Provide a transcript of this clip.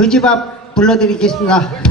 그 집 앞 불러드리겠습니다.